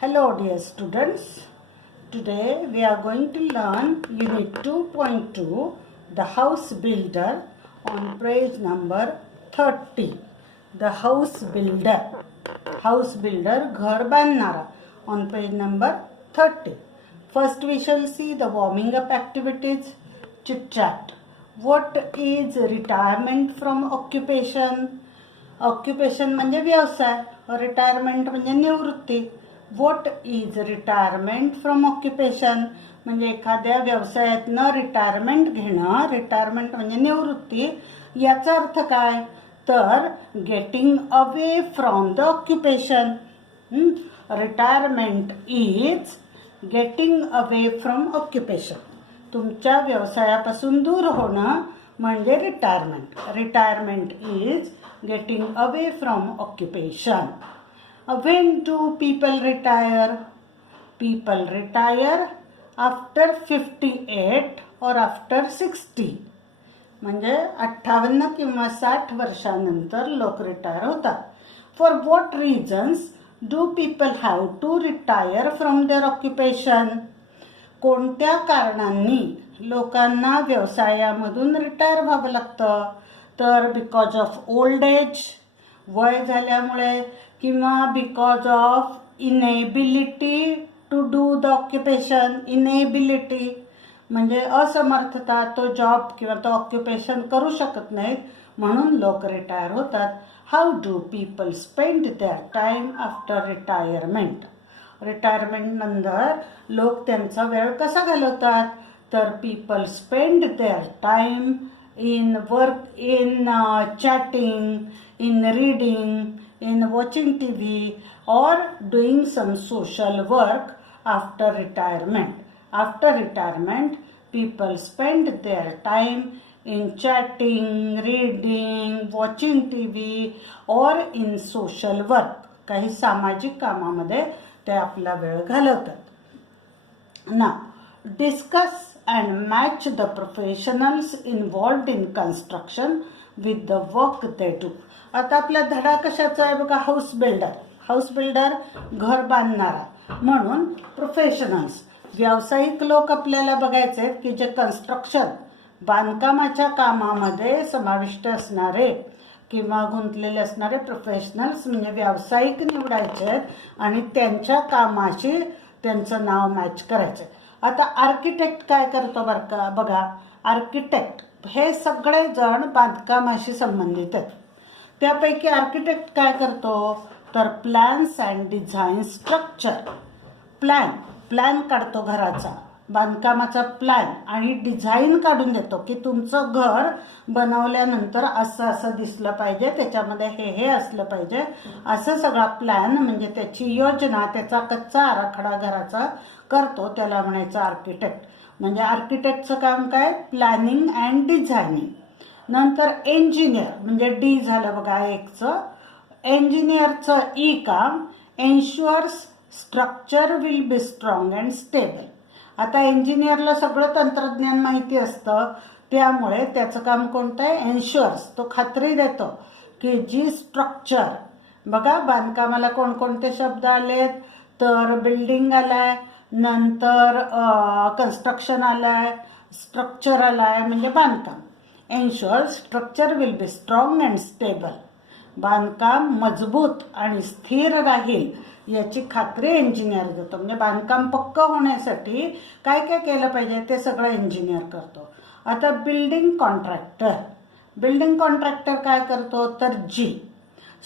Hello dear students, today we are going to learn unit 2.2 the house builder on page number 30. The house builder घर बांधणारा on page number 30. First we shall see the warming up activities. Chit chat. What is retirement from occupation? Occupation म्हणजे व्यवसाय, retirement म्हणजे निवृत्ती. What is retirement from occupation म्हणजे एखाद्या व्यवसायातनं retirement घेणं. Retirement म्हणजे निवृत्ती. याचा अर्थ काय तर getting away from the occupation. Retirement is getting away from occupation. तुमच्या व्यवसायापासून दूर होणं म्हणजे retirement. Retirement is getting away from occupation. When do people retire? People retire after 58 or after 60. म्हणजे 58 किंवा 60 वर्षानंतर लोक रिटायर होतात. For what reasons do people have to retire from their occupation? कोणत्या कारणांनी लोकांना व्यवसायामधून रिटायर व्हावं लागतं तर बिकॉज ऑफ ओल्ड एज वय झाल्यामुळे किंवा because of inability to do the occupation. Inability म्हणजे असमर्थता, तो जॉब किंवा तो ऑक्युपेशन करू शकत नाहीत म्हणून लोक रिटायर होतात. How do people spend their time after retirement. Retirement नंतर लोक त्यांचा वेळ कसा घालवतात तर people spend their time in work, in chatting, in reading, in watching TV or doing some social work after retirement. After retirement, people spend their time in chatting, reading, watching TV or in social work. काही सामाजिक कामामध्ये ते आपला वेळ घालवतात. Now, discuss and match the professionals involved in construction with the work they do. आता आपला धडा कशाचा आहे बघा. House builder. हाऊस बिल्डर घर बांधणारा म्हणून प्रोफेशनल्स व्यावसायिक लोक आपल्याला बघायचे आहेत की जे कन्स्ट्रक्शन बांधकामाच्या कामामध्ये समाविष्ट असणारे किंवा गुंतलेले असणारे प्रोफेशनल्स म्हणजे व्यावसायिक निवडायचे आहेत आणि त्यांच्या कामाशी त्यांचं नाव मॅच करायचं. आता आर्किटेक्ट काय करतो बरं का बघा. आर्किटेक्ट हे सगळे जण बांधकामाशी संबंधित आहेत. त्यापैकी आर्किटेक्ट काय करतो तर plans and design structure. Plan काढतो घराचा, बांधकामाचा प्लॅन आणि डिझाईन काढून देतो की तुमचं घर बनवल्यानंतर असं दिसलं पाहिजे, त्याच्यामध्ये हे असलं पाहिजे, असं सगळा प्लॅन म्हणजे त्याची योजना, त्याचा कच्चा आराखडा घराचा करतो. त्याला म्हणायचं आर्किटेक्ट. म्हणजे आर्किटेक्टचं काम काय प्लॅनिंग अँड डिझायनिंग. नंतर इंजिनियर म्हणजे डी झालं बघा एकचं. इंजिनियरचं ई काम ensures structure will be strong and stable. आता इंजिनियरला सगळं तंत्रज्ञान माहिती असतं त्यामुळे त्याचं काम कोणतं आहे एन्श्युअर्स. तो खात्री देतो की जी स्ट्रक्चर बघा बांधकामाला कोणकोणते शब्द आलेत तर बिल्डिंग आलाय, नंतर कन्स्ट्रक्शन आलाय, स्ट्रक्चर आलाय म्हणजे बांधकाम. Ensure structure will be strong and stable. बांधकाम मजबूत आणि स्थिर राहील याची खात्री इंजिनियर देतो. म्हणजे बांधकाम पक्क होण्यासाठी काय काय केलं पाहिजे ते सगळं इंजिनियर करतो. आता बिल्डिंग कॉन्ट्रॅक्टर. बिल्डिंग कॉन्ट्रॅक्टर काय करतो तर जी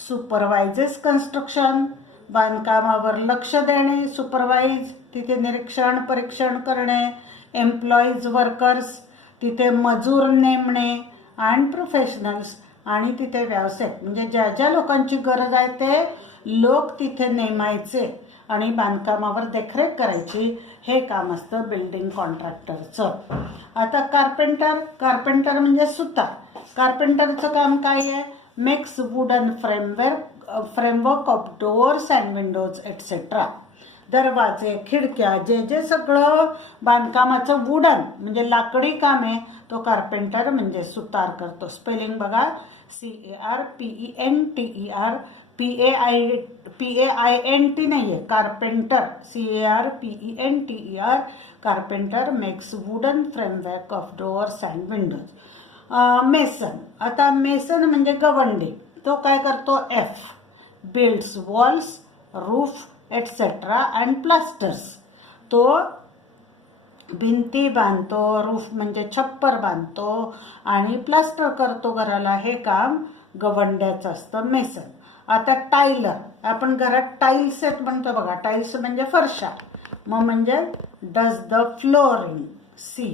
सुपरवायझेस कन्स्ट्रक्शन. बांधकामावर लक्ष देणे, सुपरवाईज, तिथे निरीक्षण परीक्षण करणे, एम्प्लॉईज वर्कर्स तिथे मजूर नेमणे आणि प्रोफेशनल्स आणि तिथे व्यावसायिक म्हणजे ज्या ज्या लोकांची गरज आहे ते लोक तिथे नेमायचे आणि बांधकामावर देखरेख करायची. हे काम असतं बिल्डिंग कॉन्ट्रॅक्टरचं. आता कार्पेंटर म्हणजे सुतार. कार्पेंटरचं काम काय आहे makes wooden framework of doors and Windows etcetera. दरवाजे खिडक्या जे सगळं बांधकामाचं वुडन म्हणजे लाकडी काम आहे तो कार्पेंटर म्हणजे सुतार करतो. स्पेलिंग बघा CARPENTER PAINT नाही आहे, carpenter, CARPENTER, carpenter makes wooden framework of doors and Windows. Mason, आता मेसन म्हणजे गवंडी, तो काय करतो, F builds walls, roof etcetera and plasters. तो भिंती बांधतो, रूफ म्हणजे छप्पर बांधतो आणि प्लास्टर करतो घराला. हे काम गवंड्याचं असतं, मेसन. आता टायलर, आपण घरात टाईल्स आहेत म्हणतो बघा, टाईल्स म्हणजे फरशा, मग म्हणजे does the flooring, C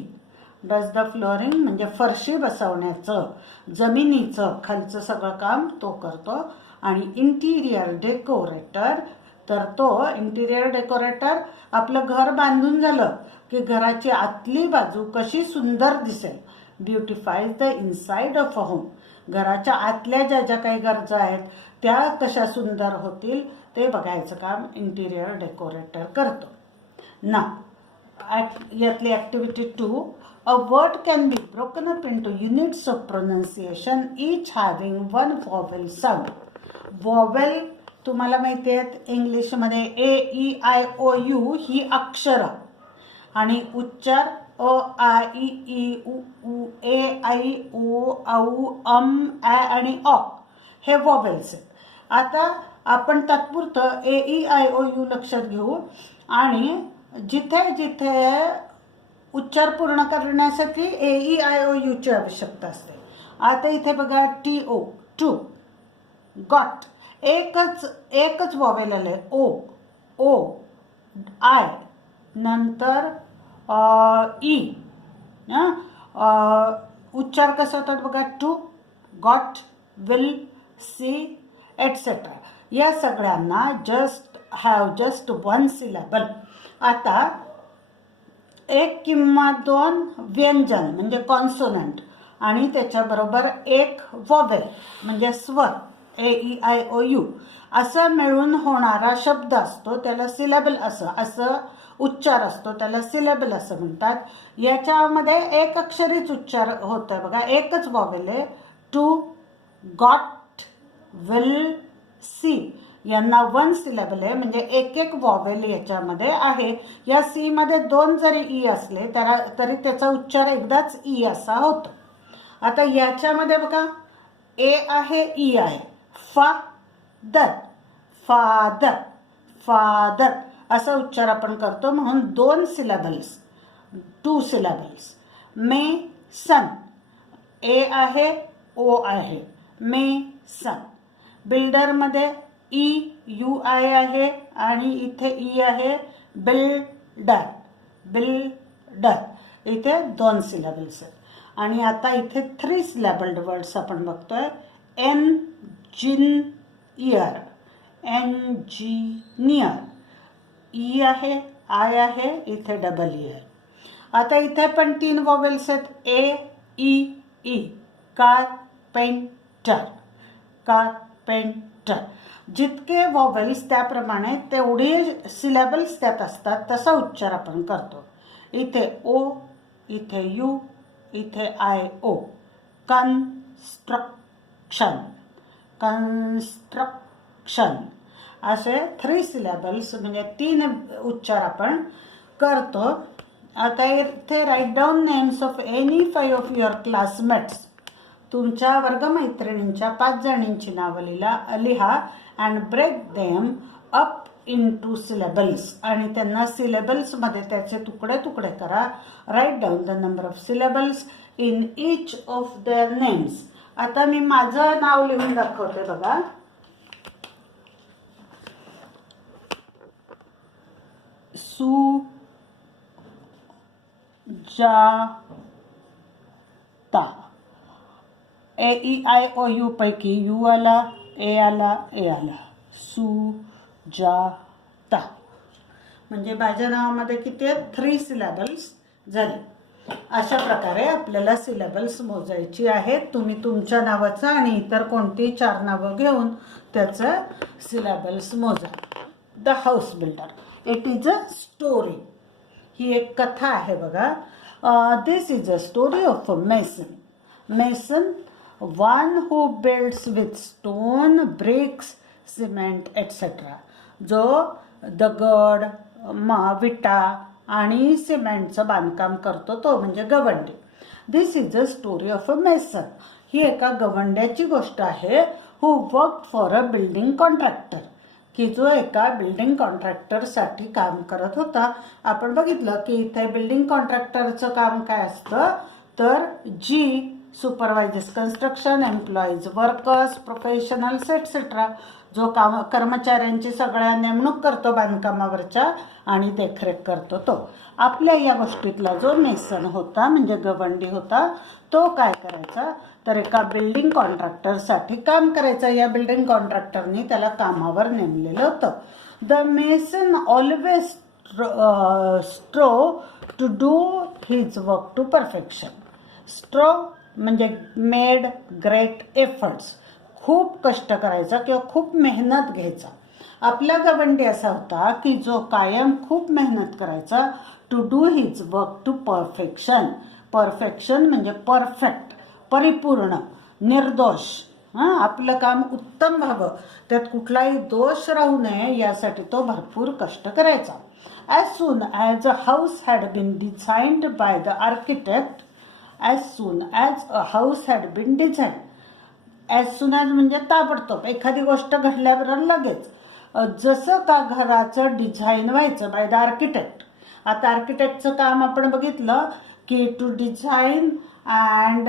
does the flooring म्हणजे फरशी बसवण्याचं, जमिनीचं खालचं सगळं काम तो करतो. आणि इंटिरियर डेकोरेटर, तर तो इंटिरियर डेकोरेटर आपलं घर बांधून झालं की घराची आतली बाजू कशी सुंदर दिसेल, beautifies the inside of a home, घराच्या आतल्या ज्या ज्या काही गरजा आहेत त्या कशा सुंदर होतील ते बघायचं काम इंटिरियर डेकोरेटर करतो. ना यातली activity 2, a word can be broken up into units of pronunciation each having one vowel sound. Vowel तुम्हाला माहिती आहेत इंग्लिशमध्ये AEIOU ही अक्षरं आणि उच्चार AIEIOU AIO औ ॲ आणि ऑ हे व्हॉवेल्स आहेत. आता आपण तात्पुरतं AEIOU लक्षात घेऊ आणि जिथे जिथे उच्चार पूर्ण करण्यासाठी AEIOUची आवश्यकता असते. आता इथे बघा TO, टू, गॉट, एकच व्हॉवेल आले, O आय, नंतर ई. उच्चार कसे होतात बघा, to, got, will, see etcetera. या सगळ्यांना जस्ट वन सिलेबल. आता एक किंवा दोन व्यंजन म्हणजे कॉन्सोनंट आणि त्याच्याबरोबर एक व्हॉवेल म्हणजे स्वर AEIOU असं मिळून होणारा शब्द असतो, त्याला सिलेबल असं उच्चार असतो, त्याला सिलेबल असं म्हणतात. याच्यामध्ये एक अक्षरीच उच्चार होतोय बघा, एकच व्हॉवेल आहे. टू, गॉट, विल, सी यांना वन सिलेबल आहे म्हणजे एक एक व्हॉवेल याच्यामध्ये आहे. या सी मध्ये दोन जरी ई असले तरी त्याचा उच्चार एकदाच ई असा होतो. आता याच्यामध्ये बघा ए आहे, ई आहे, फादर, फादर, फादर असा उच्चार आपण करतो म्हणून दोन सिलेबल्स, टू सिलेबल्स. मे सन, ए आहे, ओ आहे, मे सन. बिल्डरमध्ये EUI आहे आणि इथे ई आहे, बिल्डर, बिल्डर. इथे दोन सिलेबल्स आहेत. आणि आता इथे 3 सिलेबल्ड वर्ड्स आपण बघतोय. एंजिनियर, एंजिनियर, ई आहे, आय आहे, इथे डबल ई आहे. आता इथे पण 3 व्हॉवेल्स आहेत, AEE, कारपेंटर, कारपेंटर. जितके व्हॉवेल्स त्याप्रमाणे तेवढे सिलेबल्स त्यात असतात, तसा उच्चार आपण करतो. इथे O, इथे U, इथे IO. कन्स्ट्रक्शन, कन्स्ट्रक्शन असे 3 सिलेबल्स म्हणजे 3 उच्चार आपण करतो. आता इथे write down names of any 5 of your classmates. तुमच्या वर्गमैत्रिणींच्या 5 जणींची नावं लिहा and break them up into syllables आणि त्यांना सिलेबल्समध्ये त्याचे तुकडे तुकडे करा. Write down the number of syllables in each of their names. आता मी माझं नाव लिहून दाखवते बघा. सुजाता. AEIOU पैकी यू आला, ए आला, ए आला. सुजाता म्हणजे माझ्या नावामध्ये किती आहेत? 3 सिलेबल्स झाले. अशा प्रकारे आपल्याला सिलेबल्स मोजायची आहेत. तुम्ही तुमच्या नावाचं आणि इतर कोणती 4 नावं घेऊन त्याचं सिलेबल्स मोजा. The house builder, it is a story. ही एक कथा आहे बघा. This is a story of a mason. Mason, one who builds with stone, bricks, cement etcetera. जो दगड, विटा आणि सिमेंटचं बांधकाम करतो तो म्हणजे गवंडी. This is a story of a mason. ही एका गवंड्याची गोष्ट आहे who work for a building contractor, की जो एका बिल्डिंग कॉन्ट्रॅक्टरसाठी काम करत होता. आपण बघितलं की इथे बिल्डिंग कॉन्ट्रॅक्टरचं काम काय असतं तर जी supervisors construction, employees, workers, professionals etcetera, जो कर्मचाऱ्यांची सगळ्या नेमणूक करतो बांधकामावरच्या आणि देखरेख करतो तो. आपल्या या गोष्टीतला जो मेसन होता म्हणजे गवंडी होता तो काय करायचा तर एका बिल्डिंग कॉन्ट्रॅक्टरसाठी काम करायचं. या बिल्डिंग कॉन्ट्रॅक्टरनी त्याला कामावर नेमलेलं होतं. The mason always strove to do his work to perfection. Strove म्हणजे मेड ग्रेट एफर्ट्स, खूप कष्ट करायचा किंवा खूप मेहनत घ्यायचा. आपला गवंडी असा होता की जो कायम खूप मेहनत करायचा to do his work to perfection. Perfection म्हणजे परफेक्ट, परिपूर्ण, निर्दोष. आपलं काम उत्तम व्हावं, त्यात कुठलाही दोष राहू नये यासाठी तो भरपूर कष्ट करायचा. As soon as a house had been designed by the architect, as soon as a house had been design. As soon as म्हणजे ताबडतोब, एखादी गोष्ट घडल्याबरोबर लगेच. जसं का घराचं डिझाईन व्हायचं बाय द आर्किटेक्ट. आता आर्किटेक्टचं काम आपण बघितलं की to design and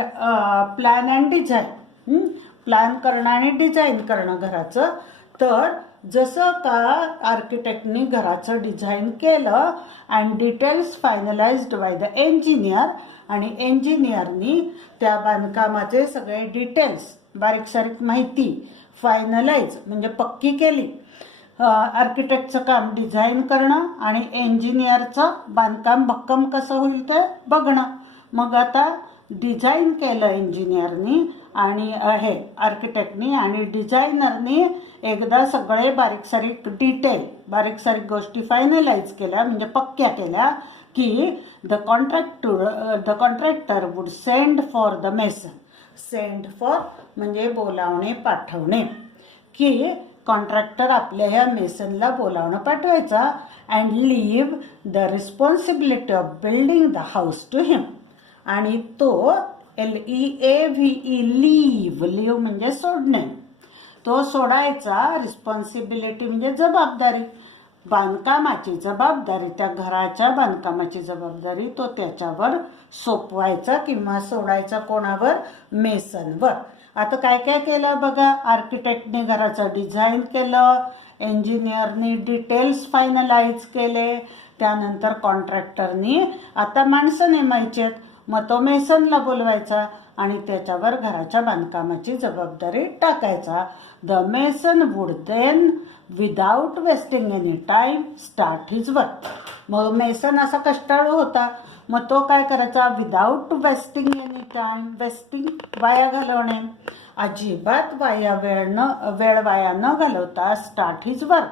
plan and design, plan करणं आणि डिझाईन करणं घराचं. तर जसं का आर्किटेक्टनी घराचं डिझाईन केलं and details finalized by the engineer, आणि इंजिनियरनी त्या बांधकामाचे सगळे डिटेल्स, बारीक सारीक माहिती फायनलाइज म्हणजे पक्की केली. आर्किटेक्टचं काम डिझाईन करणं आणि इंजिनियरचं बांधकाम भक्कम कसं होईल ते बघणं. मग आता डिझाईन केलं इंजिनियरनी आणि हे आर्किटेक्टनी, आणि डिझायनरनी एकदा सगळे बारीक सारीक डिटेल, बारीक सारीक गोष्टी फायनलाइज केल्या म्हणजे पक्क्या केल्या की the contractor would send for the mason. Send for म्हणजे बोलावणे, पाठवणे, की कॉन्ट्रॅक्टर आपल्या ह्या मेसनला बोलावणं पाठवायचा and leave the responsibility of building the house to him. आणि तो LEAVE लीव, लीव म्हणजे सोडणे, तो सोडायचा. रिस्पॉन्सिबिलिटी म्हणजे जबाबदारी, बांधकामाची जबाबदारी, त्या घराच्या बांधकामाची जबाबदारी तो त्याच्यावर सोपवायचा किंवा सोडायचा. कोणावर? मेसनवर. आता काय काय केलं बघा. आर्किटेक्टने घराचं डिझाईन केलं, इंजिनियरनी डिटेल्स फायनलाइज केले, त्यानंतर कॉन्ट्रॅक्टरनी आता माणसं नेमायचे, मग तो मेसनला बोलवायचा आणि त्याच्यावर घराच्या बांधकामाची जबाबदारी टाकायचा. The mason would then without wasting any time start his work. मग मेसन असा कष्टाळू होता, मग तो काय करायचा without wasting any time, wasting वाया घालवणे, अजिबात वेळ वाया न घालवता स्टार्ट हिज वर्क,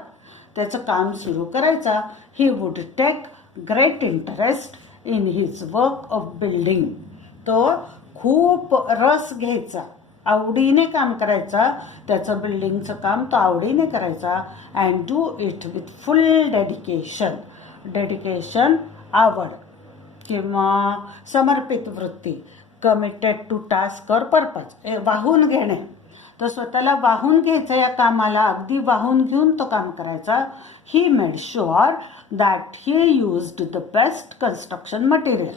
त्याचं काम सुरू करायचा. He would take great interest in his work of building. तो खूप रस घ्यायचा, आवडीने काम करायचा, त्याचं बिल्डिंगचं काम तो आवडीने करायचा. And do it with full dedication. Dedication आवड किंवा समर्पित वृत्ती, कमिटेड टू टास्क और पर्पज, वाहून घेणे. तो स्वतःला वाहून घ्यायचं या कामाला, अगदी वाहून घेऊन तो काम करायचा. He made sure that he used the best construction material.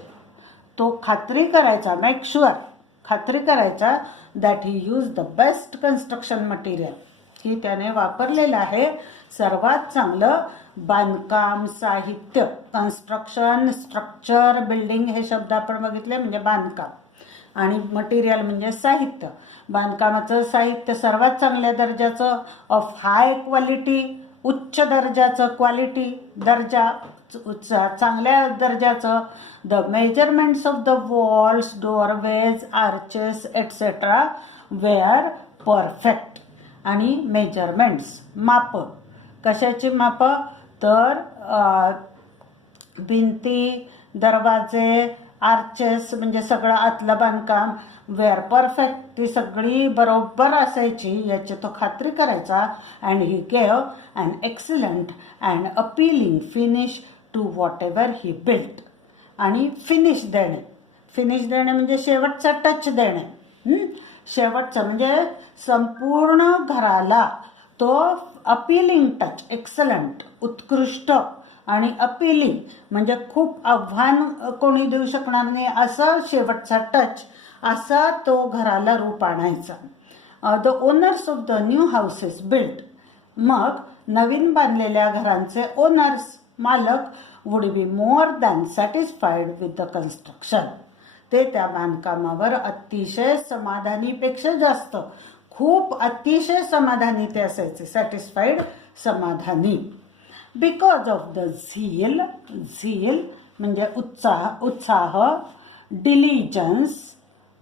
तो खात्री करायचा, मेक शुअर, खात्री करायचा that he use the best construction material, की त्याने वापरलेलं आहे सर्वात चांगलं बांधकाम साहित्य. कन्स्ट्रक्शन, स्ट्रक्चर, बिल्डिंग हे शब्द आपण बघितले म्हणजे बांधकाम, आणि मटेरियल म्हणजे साहित्य. बांधकामाचं साहित्य सर्वात चांगल्या दर्जाचं, ऑफ हाय क्वालिटी, उच्च दर्जाचं, क्वालिटी दर्जा चांगल्या दर्जाचं. The measurements of the walls, doorways, arches etcetera were perfect. आणि मेजरमेंट्स माप, कशाची माप तर भिंती, दरवाजे, आर्चेस म्हणजे सगळं आतलं बांधकाम, वेअर परफेक्ट, ती सगळी बरोबर असायची याची तो खात्री करायचा. And he gave an excellent and appealing finish to whatever he built. आणि फिनिश देणे, फिनिश देणे म्हणजे शेवटचा टच देणे. शेवटचं म्हणजे संपूर्ण घराला तो अपीलिंग टच, एक्सलंट, उत्कृष्ट, आणि अपीलिंग म्हणजे खूप आव्हान कोणी देऊ शकणार नाही असं शेवटचा टच, असा तो घराला रूप आणायचा. The owners of the new houses built, मग नवीन बांधलेल्या घरांचे ओनर्स, मालक, would be more than satisfied with the construction. ते त्या बांधकामावर अतिशय समाधानीपेक्षा जास्त, खूप अतिशय समाधानी ते असायचे, सॅटिस्फाईड, समाधानी. बिकॉज ऑफ द झील, झील म्हणजे उत्साह, डिलिजन्स,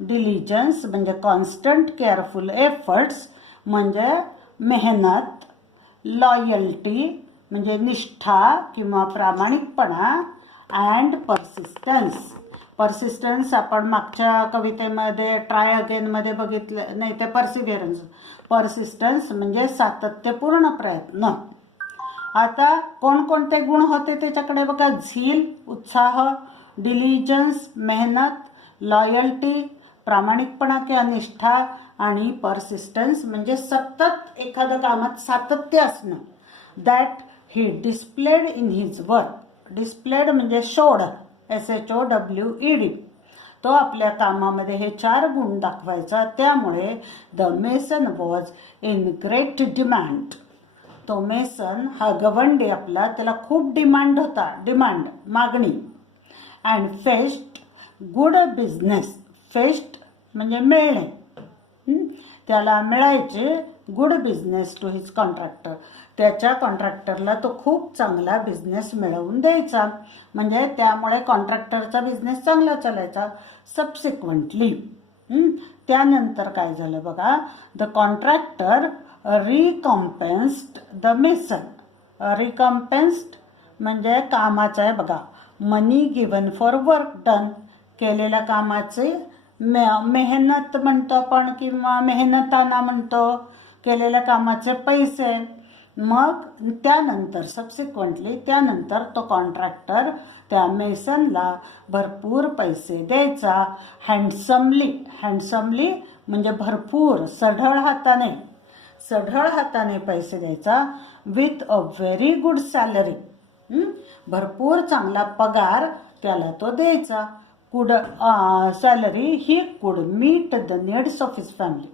डिलिजन्स म्हणजे कॉन्स्टंट केअरफुल एफर्ट्स म्हणजे मेहनत, लॉयल्टी म्हणजे निष्ठा किंवा प्रामाणिकपणा, अँड पर्सिस्टन्स. पर्सिस्टन्स आपण मागच्या कवितेमध्ये ट्राय अगेनमध्ये बघितलं, नाही ते पर्सिव्हिअरन्स. पर्सिस्टन्स म्हणजे सातत्यपूर्ण प्रयत्न. आता कोणकोणते गुण होते त्याच्याकडे बघा. झील, उत्साह, डिलिजन्स, मेहनत, लॉयल्टी, प्रामाणिकपणा किंवा निष्ठा, आणि पर्सिस्टन्स म्हणजे सतत एखाद्या कामात सातत्य असणं. That he displayed in his work. Displayed म्हणजे शोड, SHOWED. तो आपल्या कामामध्ये हे 4 गुण दाखवायचा. त्यामुळे the mason was in great demand. तो मेसन हा गवंडी आपला, त्याला खूप डिमांड होता, डिमांड मागणी. And fetched good business. Fetched म्हणजे मिळणे, त्याला मिळायचे good business to his contractor. त्याच्या कॉन्ट्रॅक्टरला तो खूप चांगला बिझनेस मिळवून द्यायचा, म्हणजे त्यामुळे कॉन्ट्रॅक्टरचा बिझनेस चांगला चालायचा. सबसिक्वेंटली त्यानंतर काय झालं बघा. The contractor recompensed the mason. Recompensed म्हणजे कामाचं आहे बघा. Money given for work done, केलेल्या कामाचे मेहनत म्हणतो आपण किंवा मेहनताना म्हणतो, केलेल्या कामाचे पैसे. मग त्यानंतर सबसिक्वेंटली त्यानंतर तो कॉन्ट्रॅक्टर त्या मेसनला भरपूर पैसे द्यायचा. हँडसमली, हँडसमली म्हणजे भरपूर, सढळ हाताने, सढळ हाताने पैसे द्यायचा. With a very good salary, भरपूर चांगला पगार त्याला तो द्यायचा. कुड salary he could meet the needs of his family.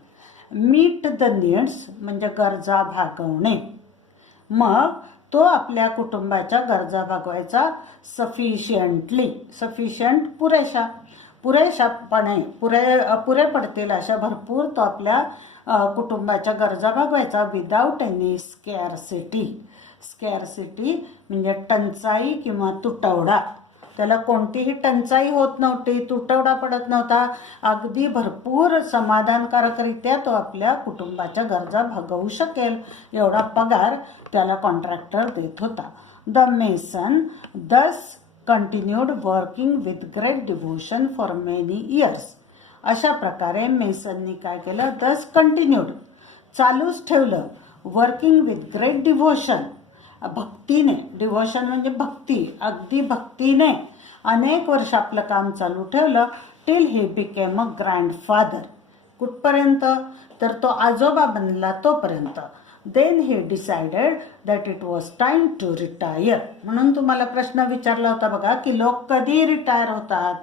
Meet the needs म्हणजे गरजा भागवणे. मग तो आपल्या कुटुंबाच्या गरजा भागवायचा. सफिशियंटली, सफिशियंट पुरेशा, पुरेशापणे, पुरे पडतील अशा भरपूर तो आपल्या कुटुंबाच्या गरजा भागवायचा. Without any स्कॅरसिटी. स्कॅरसिटी म्हणजे टंचाई किंवा तुटवडा. त्याला कोणतीही टंचाई होत नव्हती, तुटवडा पडत नव्हता. अगदी भरपूर समाधानकारकरित्या तो आपल्या कुटुंबाच्या गरजा भागवू शकेल एवढा पगार त्याला कॉन्ट्रॅक्टर देत होता. The mason thus continued working with great devotion for many years. अशा प्रकारे मेसननी काय केलं. दस कंटिन्यूड चालूच ठेवलं. वर्किंग विथ ग्रेट डिव्होशन भक्तीने. डिव्होशन म्हणजे भक्ती, अगदी भक्तीने अनेक वर्ष आपलं काम चालू ठेवलं. Till he became a grandfather. कुठपर्यंत तर तो आजोबा बनला तोपर्यंत. Then he decided that it was time to retire. म्हणून तुम्हाला प्रश्न विचारला होता बघा की लोक कधी रिटायर होतात.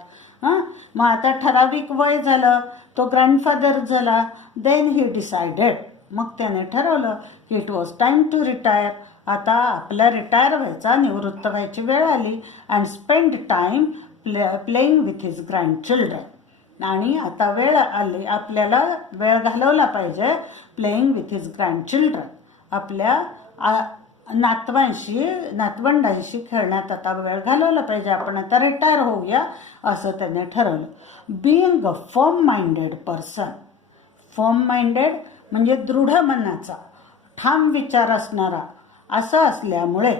मग आता ठराविक वय झालं, तो ग्रँडफादर झाला. देन ही डिसाइडेड, मग त्याने ठरवलं की it was time to retire. आता आपला रिटायर व्हायचा, निवृत्त व्हायची वेळ आली. And spend time playing with his grandchildren. आणि आता वेळ आली, आपल्याला वेळ घालवला पाहिजे प्लेइंग विथ हिज ग्रँडचिल्ड्रन. आपल्या नातवंडांशी खेळण्यात आता वेळ घालवला पाहिजे, आपण आता रिटायर होऊया असं त्याने ठरवलं. Being a firm minded person. Firm minded म्हणजे दृढ मनाचा, ठाम विचार असणारा असं असल्यामुळे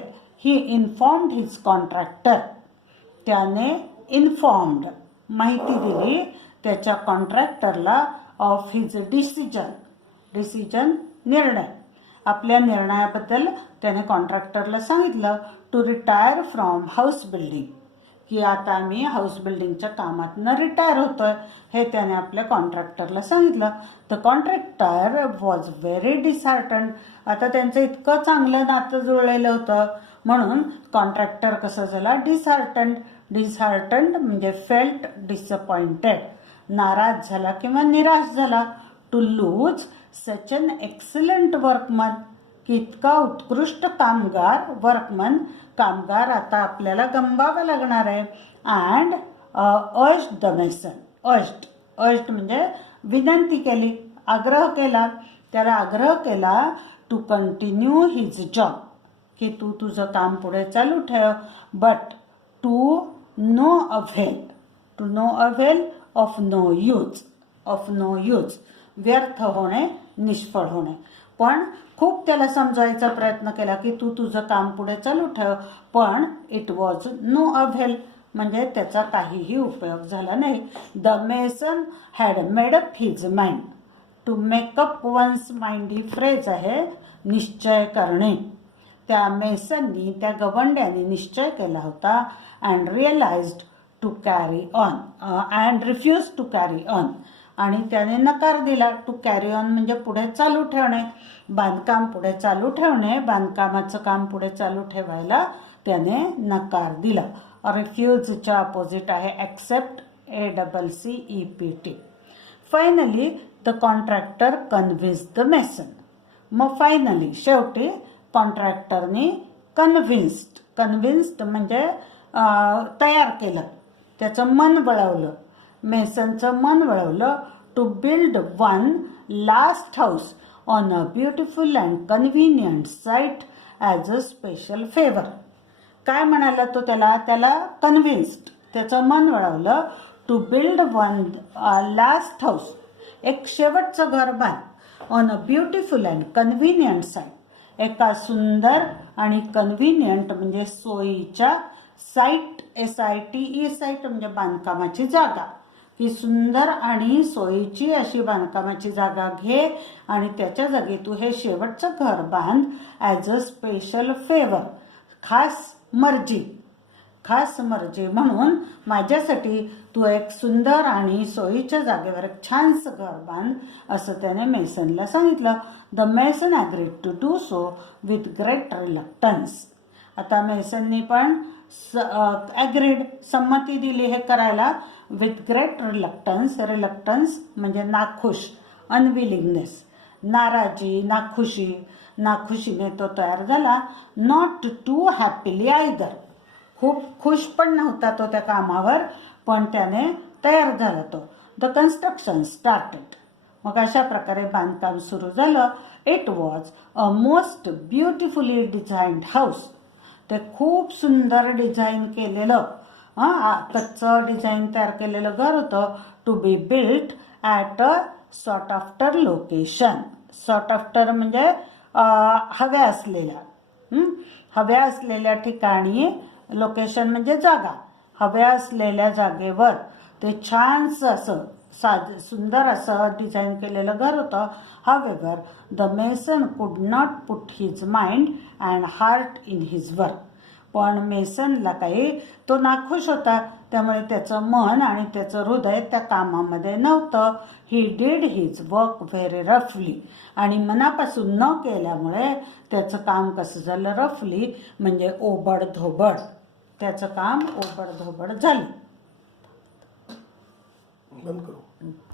ही इन्फॉर्म्ड हिज कॉन्ट्रॅक्टर. त्याने इन्फॉर्म्ड माहिती दिली त्याच्या कॉन्ट्रॅक्टरला ऑफ हिज डिसिजन निर्णय, आपल्या निर्णयाबद्दल त्याने कॉन्ट्रॅक्टरला सांगितलं to retire from house building, की आता आम्ही हाऊस बिल्डिंगच्या कामातनं रिटायर होतोय, हे त्याने आपल्या कॉन्ट्रॅक्टरला सांगितलं. The contractor was very disheartened. आता त्यांचं इतकं चांगलं नातं जुळलेलं होतं म्हणून कॉन्ट्रॅक्टर कसं झाला, डिसहार्टन्ड म्हणजे फेल्ट डिसअपॉइंटेड, नाराज झाला किंवा निराश झाला. To lose such an excellent workman, की इतका उत्कृष्ट कामगार आता आपल्याला गमवावा लागणार आहे. And urged the mason, urged म्हणजे विनंती केली, त्याला आग्रह केला टू कंटिन्यू हिज जॉब, की तू तुझं काम पुढे चालू ठेव. But to no avail of no use, व्यर्थ होणे, निष्फळ होणे. पण खूप त्याला समजायचा प्रयत्न केला की तू तुझं काम पुढे चालू ठेव, पण इट वॉज नो अव्हेल, म्हणजे त्याचा काहीही उपयोग झाला नाही. The mason had made up his mind, to make up one's mind ही फ्रेज आहे, निश्चय करणे. त्या मेसननी, त्या गवंड्याने निश्चय केला होता. And realized to carry on and refuse to carry on, आणि त्याने नकार दिला. टू कॅरी ऑन म्हणजे पुढे चालू ठेवणे, बांधकामाचं काम पुढे चालू ठेवायला त्याने नकार दिला. रिफ्यूजच्या अपोजिट आहे accept, ACCEPT. Finally the contractor convince the mason. मग फायनली शेवटी कॉन्ट्रॅक्टरनी कन्व्हिन्स्ड म्हणजे तयार केलं, त्याचं मन वळवलं, मेसनचं मन वळवलं to build one last house on a beautiful and convenient site as a special favour. काय म्हणाला तो, त्याला कन्व्हिन्स्ड, त्याचं मन वळवलं to build one last house, एक शेवटचं घर बांध, on a beautiful and convenient site, एका सुंदर आणि कन्व्हिनियंट म्हणजे सोयीच्या साईट, SITE साईट म्हणजे बांधकामाची जागा, की सुंदर आणि सोयीची अशी बांधकामाची जागा घे आणि त्याच्या जागी तू हे शेवटचं घर बांध ॲज अ स्पेशल फेवर, खास मर्जी म्हणून माझ्यासाठी तू एक सुंदर आणि सोयीच्या जागेवर एक छानसं घर बांध, असं त्याने मेसनला सांगितलं. The mason agreed to do so with great reluctance. आता मेसननी पण ॲग्रीड, संमती दिली हे करायला, विथ ग्रेट रिलक्टन्स म्हणजे नाखुश, अनविलिंगनेस, नाराजी, नाखुशीने तो तयार झाला. नॉट टू हॅपीली आयदर, खूप खुश पण नव्हता तो त्या कामावर, पण त्याने तयार झाला तो. The construction started. मग अशा प्रकारे बांधकाम सुरू झालं. It was a most beautifully designed house. ते खूप सुंदर डिझाईन केलेलं, कच्चं डिझाईन तयार केलेलं घर होतं. To be built at a sought after location. Sought after म्हणजे हव्या असलेल्या ठिकाणी, लोकेशन म्हणजे जागा, हव्या असलेल्या जागेवर ते छानसं असं सुंदर असं डिझाईन केलेलं घर होतं. हावेवर द मेसन कुड not put his mind and heart in his work. पण मेसनला काही, तो नाखुश होता, त्यामुळे त्याचं मन आणि त्याचं हृदय त्या कामामध्ये नव्हतं. He did his work very रफली. आणि मनापासून न केल्यामुळे त्याचं काम कसं झालं, रफली म्हणजे ओबडधोबड, त्याचं काम ओबडधोबड झालं.